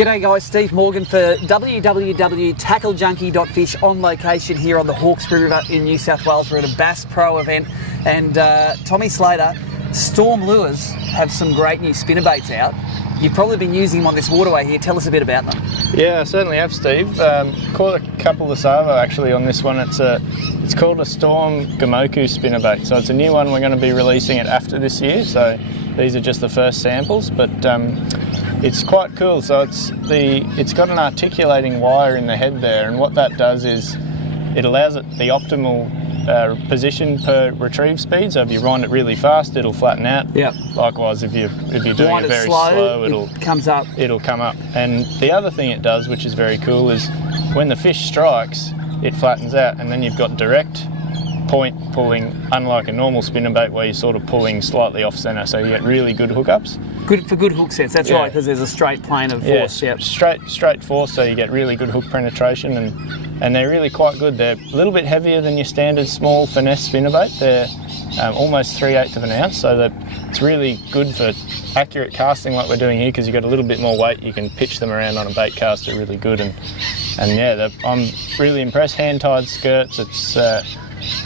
G'day guys, Steve Morgan for www.tacklejunkie.fish on location here on the Hawkesbury River in New South Wales. We're at a Bass Pro event and Tommy Slater, Storm Lures have some great new spinnerbaits out. You've probably been using them on this waterway here. Tell us a bit about them. Yeah, I certainly have, Steve. Caught a couple of Savo actually on this one. It's called a Storm Gomoku Spinnerbait. So it's a new one. We're going to be releasing it after this year. So these are just the first samples, but it's quite cool. So it's got an articulating wire in the head there, and what that does is it allows it the optimal position per retrieve speed. So if you wind it really fast, it'll flatten out. Yep. Likewise, if you're doing it very slow, it'll come up. And the other thing it does, which is very cool, is when the fish strikes, it flattens out, and then you've got direct point pulling, unlike a normal spinnerbait where you're sort of pulling slightly off centre. So you get really good hookups. Good for good hook sets. That's right, because there's a straight plane of force. Yeah, straight force, so you get really good hook penetration, and they're really quite good. They're a little bit heavier than your standard small finesse spinnerbait. They're almost 3/8 of an ounce, so it's really good for accurate casting like we're doing here, because you've got a little bit more weight. You can pitch them around on a bait caster really good, and yeah, I'm really impressed. Hand-tied skirts,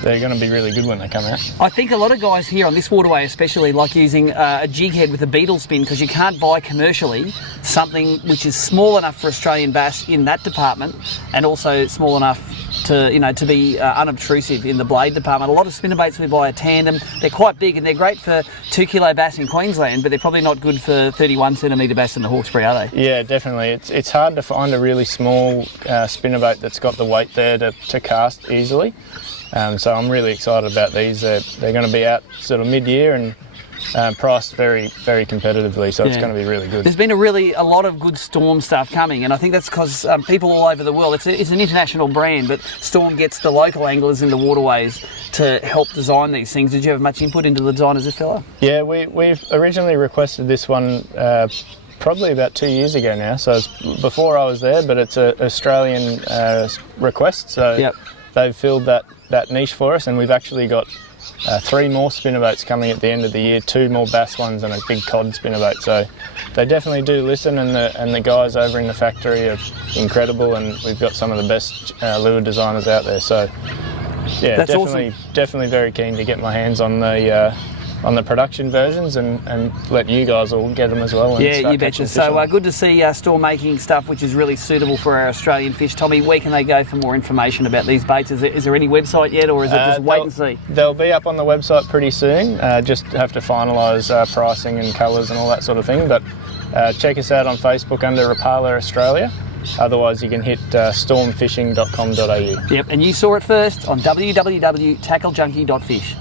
they're going to be really good when they come out. I think a lot of guys here on this waterway especially like using a jig head with a beetle spin, because you can't buy commercially something which is small enough for Australian bass in that department, and also small enough to be unobtrusive in the blade department. A lot of spinnerbaits we buy are tandem. They're quite big and they're great for 2 kilo bass in Queensland, but they're probably not good for 31 centimetre bass in the Hawkesbury, are they? Yeah, definitely. It's hard to find a really small spinnerbait that's got the weight there to cast easily. So I'm really excited about these. They're going to be out sort of mid-year and priced very, very competitively, so it's going to be really good. There's been a lot of good Storm stuff coming, and I think that's because people all over the world, it's an international brand, but Storm gets the local anglers in the waterways to help design these things. Did you have much input into the design as a fella? Yeah, we've originally requested this one probably about 2 years ago now, so it's before I was there, but it's an Australian request, so they've filled that niche for us, and we've actually got 3 more spinnerbaits coming at the end of the year, 2 more bass ones and a big cod spinnerbait. So they definitely do listen, and the guys over in the factory are incredible, and we've got some of the best lure designers out there. So yeah, that's definitely very keen to get my hands on the production versions and let you guys all get them as well. Yeah, you betcha. So good to see Storm making stuff which is really suitable for our Australian fish. Tommy, where can they go for more information about these baits? Is there any website yet, or is it just wait and see? They'll be up on the website pretty soon. Just have to finalise pricing and colours and all that sort of thing. But check us out on Facebook under Rapala Australia. Otherwise, you can hit stormfishing.com.au. Yep, and you saw it first on www.tacklejunkie.fish.